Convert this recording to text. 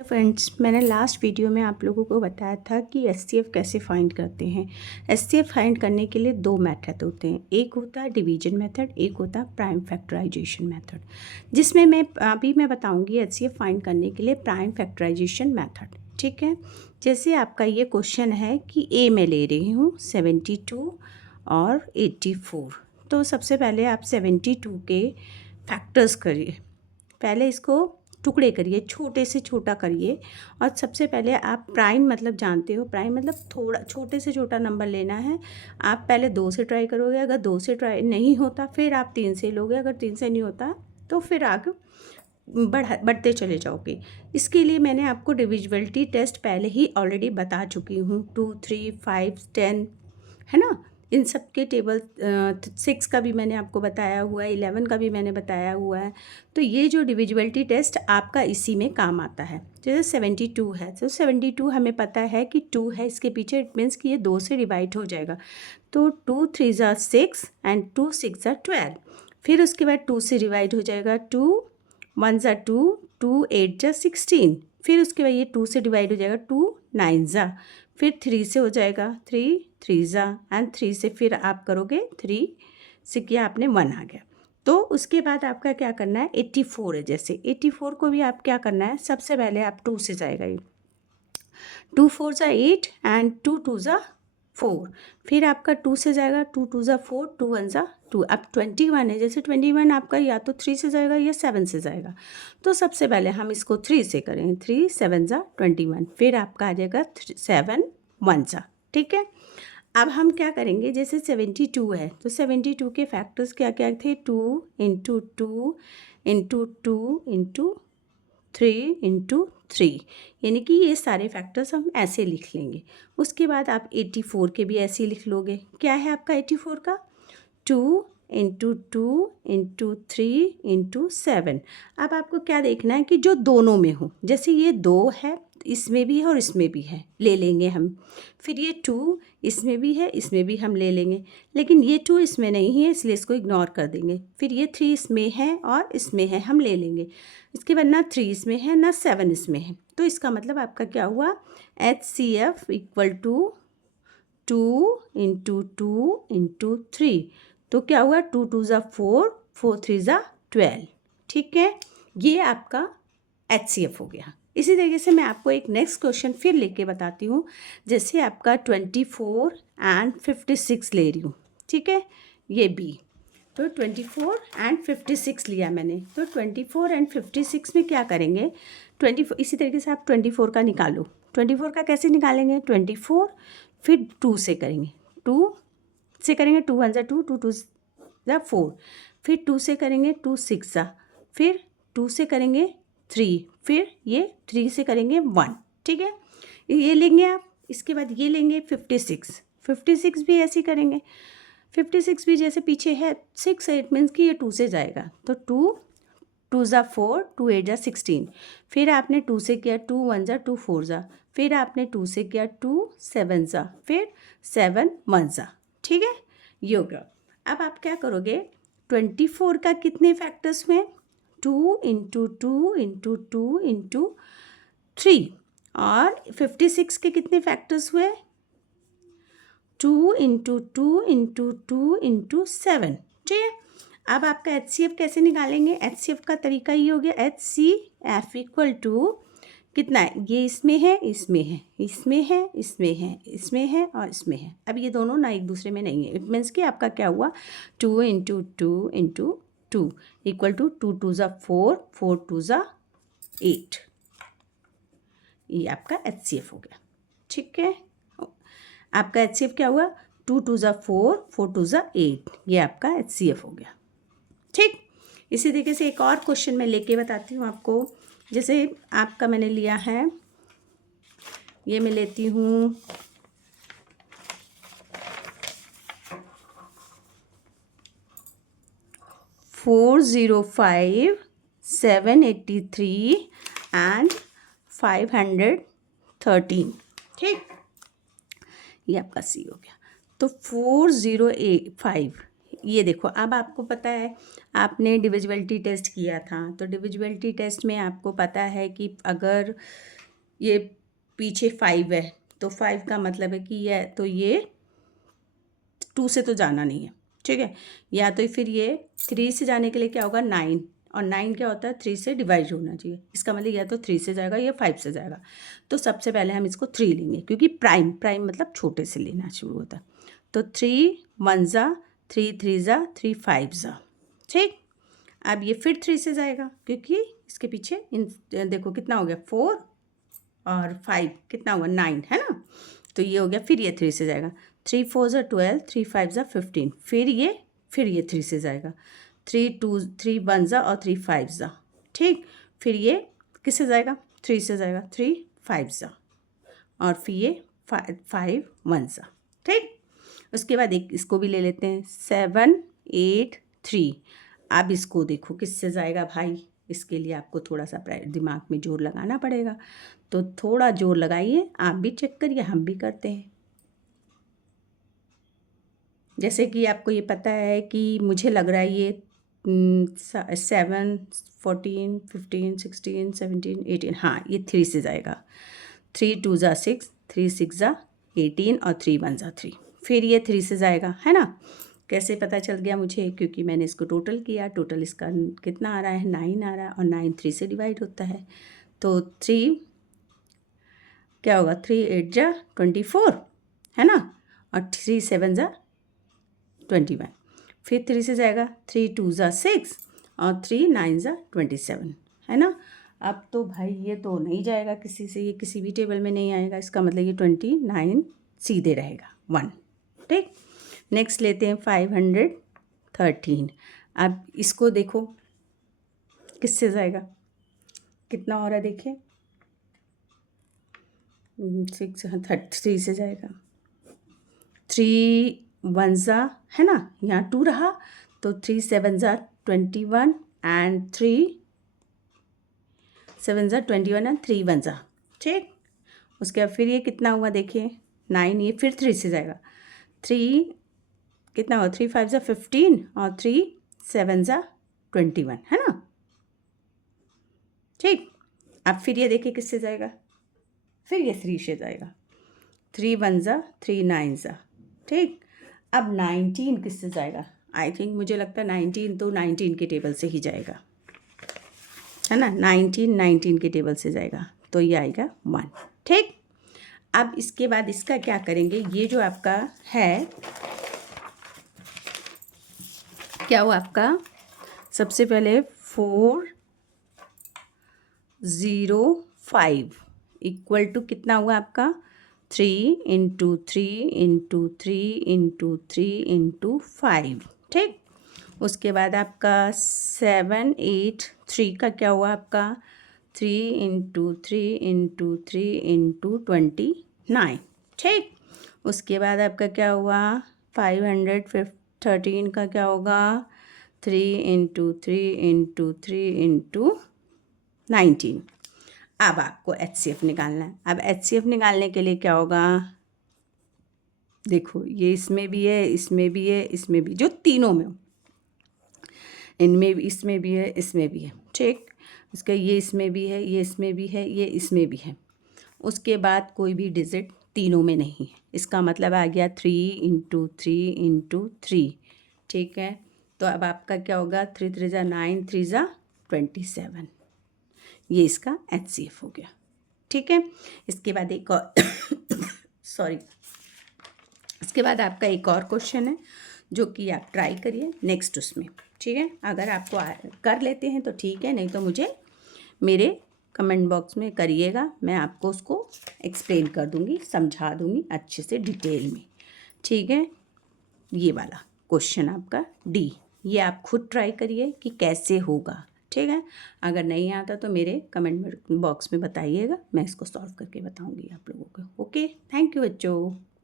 Friends, मैंने last video में आप लोगों को बताया था कि एचसीएफ कैसे फाइंड करते हैं। एचसीएफ फाइंड करने के लिए दो मेथड होते हैं, एक होता है डिवीजन मेथड, एक होता है प्राइम फैक्टराइजेशन मेथड, जिसमें मैं बताऊंगी एचसीएफ फाइंड करने के लिए प्राइम फैक्टराइजेशन मेथड। ठीक है, जैसे आपका ये क्वेश्चन है कि ए में ले रही हूँ 72 और 84। तो सबसे पहले आप 72 के फैक्टर्स करिए, पहले इसको टुकड़े करिए, छोटे से छोटा करिए। और सबसे पहले आप प्राइम मतलब जानते हो, प्राइम मतलब थोड़ा छोटे से छोटा नंबर लेना है। आप पहले 2 से ट्राई करोगे, अगर 2 से ट्राई नहीं होता फिर आप 3 से लोगे, अगर 3 से नहीं होता तो फिर आगे बढ़ते चले जाओगे। इसके लिए मैंने आपको डिविजिबिलिटी टेस्ट पहले ही ऑलरेडी बता चुकी हूँ, 2, 3, 5, 10 है ना। इन सब के टेबल 6 का भी मैंने आपको बताया हुआ है, 11 का भी मैंने बताया हुआ है। तो ये जो डिविजिबिलिटी टेस्ट आपका इसी में काम आता है। जैसे 72 है, तो 72 हमें पता है कि 2 है इसके पीछे, इट मीन्स कि ये 2 से डिवाइड हो जाएगा। तो 2 3 ज़ा 6 एंड 2 6 ज़ा 12। फिर उसके बाद 2 से डिवाइड हो जाएगा, 2 1 ज़ा 2, 2 8 ज़ा 16। फिर उसके बाद ये 2 से डिवाइड हो जाएगा, 2 9 ज़ा। फिर 3 से हो जाएगा, 3 3 ज़ा, एंड 3 से फिर आप करोगे 3 से किया आपने 1 आ गया। तो उसके बाद आपका क्या करना है, 84 है, जैसे 84 को भी आप क्या करना है, सबसे पहले आप 2 से जाएगा, ये 2 4 ज़ा 8 एंड 2 2 ज़ा 4। फिर आपका 2 से जाएगा, 2 2 ज़ा 4, 2 1 ज़ा 2। अब 21 है, जैसे 21 आपका या तो 3 से जाएगा या 7 से जाएगा। तो सबसे पहले हम इसको 3 से करें, 3 7 ज़ा 21। फिर आपका आ जाएगा 7 1 ज़ा। ठीक है, अब हम क्या करेंगे, जैसे 72 है तो 72 के फैक्टर्स क्या क्या थे, 2 इंटू 2 इंटू 2 इंटू 3 इंटू 3, यानी कि ये सारे फैक्टर्स हम ऐसे लिख लेंगे। उसके बाद आप 84 के भी ऐसे ही लिख लोगे। क्या है आपका 84 का, 2 इंटू 2 इंटू 3 इंटू 7। अब आपको क्या देखना है कि जो दोनों में हो, जैसे ये 2 है इसमें भी है और इसमें भी है, ले लेंगे हम। फिर ये 2 इसमें भी है, इसमें भी हम ले लेंगे, लेकिन ये 2 इसमें नहीं है इसलिए इसको इग्नोर कर देंगे। फिर ये 3 इसमें है और इसमें है, हम ले लेंगे। इसके बाद ना 3 इसमें है ना 7 इसमें है। तो इसका मतलब आपका क्या हुआ, HCF equal to 2 into 2 into 3। तो क्या हुआ, 2 2 ज़ा 4, 4 3 ज़ा 12। ठीक है, ये आपका HCF हो गया। इसी तरीके से मैं आपको एक नेक्स्ट क्वेश्चन फिर लेके बताती हूँ। जैसे आपका 24 एंड 56 ले रही हूँ, ठीक है, ये बी। तो 24 एंड 56 लिया मैंने, तो 24 एंड 56 में क्या करेंगे, 24 इसी तरीके से आप 24 का निकालो। 24 का कैसे निकालेंगे, 24 फिर 2 से करेंगे, 2 से करेंगे, 2 1 ज़ा 2, 2 2 ज़ा 4। फिर 2 से करेंगे, 2 6 ज़ा, फिर 2 से करेंगे 3, फिर ये 3 से करेंगे 1। ठीक है, ये लेंगे आप। इसके बाद ये लेंगे 56, 56 भी ऐसे ही करेंगे। 56 भी जैसे पीछे है 6 8 मीन्स कि ये 2 से जाएगा, तो 2 2 ज़ा 4, 2 8 ज़ा 16। फिर आपने 2 से किया, 2 1 ज़ा 2 4 ज़ा। फिर आपने 2 से किया, 2 7 ज़ा, फिर 7 1 ज़ा। ठीक है, ये हो गया। अब आप क्या करोगे, 24 का कितने फैक्टर्स हुए, 2 इंटू 2 इंटू 2 इंटू 3। और 56 के कितने फैक्टर्स हुए, 2 इंटू 2 इंटू 2 इंटू 7। ठीक है, अब आपका HCF कैसे निकालेंगे, HCF का तरीका ये हो गया, HCF इक्वल टू कितना है, ये इसमें है, इसमें है, इसमें है, इसमें है, इसमें है और इसमें है। अब ये दोनों ना एक दूसरे में नहीं है, इट मीन्स कि आपका क्या हुआ, 2 इंटू 2 इंटू 2 इक्वल टू 2 2 ज़ा 4, 4 2 ज़ा 8। ये आपका HCF हो गया। ठीक है, आपका HCF क्या हुआ, 2 2 ज़ा 4, 4 2 ज़ा 8। ये आपका HCF हो गया। ठीक, इसी तरीके से एक और क्वेश्चन मैं लेके बताती हूँ आपको। जैसे आपका मैंने लिया है, ये मैं लेती हूँ 405 783 एंड 513। ठीक, ये आपका सी हो गया। तो 405 ये देखो, अब आपको पता है आपने डिविजिबिलिटी टेस्ट किया था, तो डिविजिबिलिटी टेस्ट में आपको पता है कि अगर ये पीछे 5 है तो 5 का मतलब है कि ये 2 से तो जाना नहीं है, ठीक है। या तो फिर ये 3 से जाने के लिए क्या होगा 9, और 9 क्या होता है 3 से डिवाइड होना चाहिए, इसका मतलब या तो 3 से जाएगा या 5 से जाएगा। तो सबसे पहले हम इसको 3 लेंगे, क्योंकि प्राइम मतलब छोटे से लेना शुरू होता है। तो 3 1 ज़ा, 3 3 ज़ा, 3 5 ज़ा, ठीक। अब ये फिर 3 से जाएगा, क्योंकि इसके पीछे देखो कितना हो गया 4 और 5 कितना हुआ 9, है ना। तो ये हो गया, फिर ये 3 से जाएगा, 3 4 ज़ा 12, 3 5 ज़ा 15, फिर ये 3 से जाएगा, 3 1 ज़ा और 3 5 ज़ा, ठीक। फिर ये किससे जाएगा 3 से जाएगा, 3 5 ज़ा, और फिर ये 5 1 ज़ा, ठीक। उसके बाद एक इसको भी ले लेते हैं 7 8 3। अब इसको देखो किससे जाएगा भाई, इसके लिए आपको थोड़ा सा दिमाग में जोर लगाना पड़ेगा, तो थोड़ा जोर लगाइए, आप भी चेक करिए, हम भी करते हैं। जैसे कि आपको ये पता है कि मुझे लग रहा है ये 7 14 15 16 17 18, हाँ ये 3 से जाएगा, 3 2 ज़ा 6, 3 6 ज़ा 18 और 3 1 ज़ा 3, फिर ये 3 से जाएगा, है ना। कैसे पता चल गया मुझे, क्योंकि मैंने इसको टोटल किया, टोटल इसका कितना आ रहा है 9 आ रहा है, और 9 3 से डिवाइड होता है, तो 3 क्या होगा 3 8 ज़ा 24, है ना, और 3 7 ज़ा 21, फिर 3 से जाएगा, 3 2 ज़ा 6 और 3 9 ज़ा 27, है ना। अब तो भाई ये तो नहीं जाएगा किसी से, ये किसी भी टेबल में नहीं आएगा, इसका मतलब ये 29 सीधे रहेगा 1, ठीक। नेक्स्ट लेते हैं 513। अब इसको देखो किससे जाएगा, कितना हो रहा है देखिए, 6 3 से जाएगा, 3 1 ज़ा, है ना, यहाँ 2 रहा, तो 3 7 ज़ा 21 एंड 3 7 ज़ा 21 एंड 3 1 ज़ा, ठीक। उसके बाद फिर ये कितना हुआ देखिए 9, ये फिर 3 से जाएगा, 3 कितना हुआ 3 5 ज़ा 15 और 3 7 ज़ा 21, है ना, ठीक। अब फिर ये देखिए किससे जाएगा, फिर ये 3 से जाएगा, 3 1 ज़ा 3 9 ज़ा, ठीक। अब 19 किससे जाएगा, आई थिंक मुझे लगता है 19 तो 19 के टेबल से ही जाएगा, है ना, 19 के टेबल से जाएगा, तो ये आएगा 1, ठीक। अब इसके बाद इसका क्या करेंगे, ये जो आपका है क्या हुआ आपका, सबसे पहले 4 0 5 इक्वल टू कितना हुआ आपका 3 इंटू 3 इंटू 3 इंटू 3 इंटू 5, ठीक। उसके बाद आपका 7 8 3 का क्या हुआ आपका 3 इंटू 3 इंटू 3 इंटू 29, ठीक। उसके बाद आपका क्या हुआ 513 का क्या होगा 3 इंटू 3 इंटू 3 इंटू 19। अब आपको HCF निकालना है। अब HCF निकालने के लिए क्या होगा, देखो ये इसमें भी है, इसमें भी है, इसमें भी, जो तीनों में हो, इनमें भी, इसमें भी है, इसमें भी है, ठीक। उसका ये इसमें भी है, ये इसमें भी है, ये इसमें भी है। उसके बाद कोई भी डिजिट तीनों में नहीं है, इसका मतलब आ गया 3 इंटू 3 इंटू 3, ठीक है। तो अब आपका क्या होगा 3 3 ज़ा 9, 3 ज़ा 27, ये इसका HCF हो गया, ठीक है। इसके बाद एक और सॉरी, इसके बाद आपका एक और क्वेश्चन है जो कि आप ट्राई करिए नेक्स्ट उसमें, ठीक है। अगर आपको कर लेते हैं तो ठीक है, नहीं तो मुझे मेरे कमेंट बॉक्स में करिएगा, मैं आपको उसको एक्सप्लेन कर दूँगी, समझा दूँगी अच्छे से डिटेल में, ठीक है। ये वाला क्वेश्चन आपका D, ये आप खुद ट्राई करिए कि कैसे होगा, ठीक है। अगर नहीं आता तो मेरे कमेंट बॉक्स में बताइएगा, मैं इसको सॉल्व करके बताऊँगी आप लोगों को। ओके, थैंक यू बच्चों।